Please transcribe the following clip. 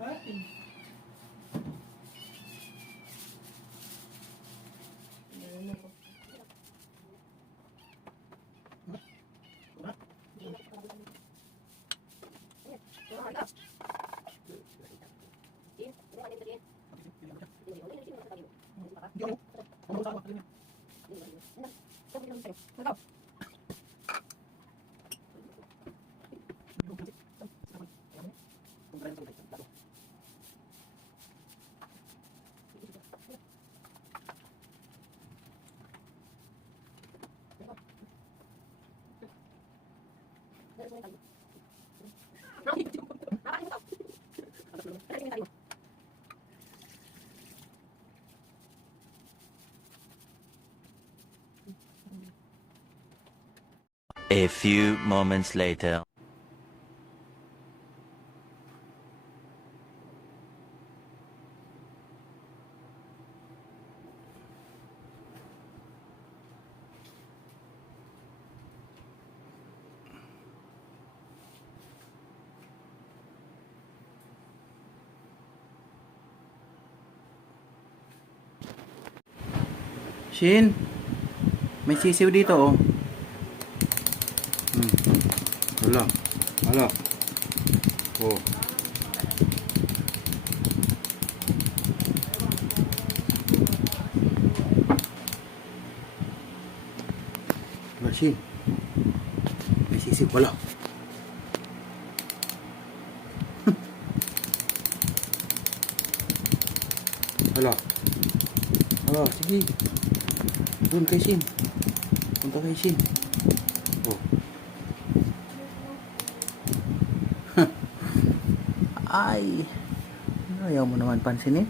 Pati. Ano ko? A few moments later. Shin, may sisiw dito oh. Hala. Hala. Oh. Hala, Shin. May sisiw pala. Hala. Hala, sige. Doon kay Shin. Punta kay Shin. Oh. Ay. Ayaw mo naman pansinin.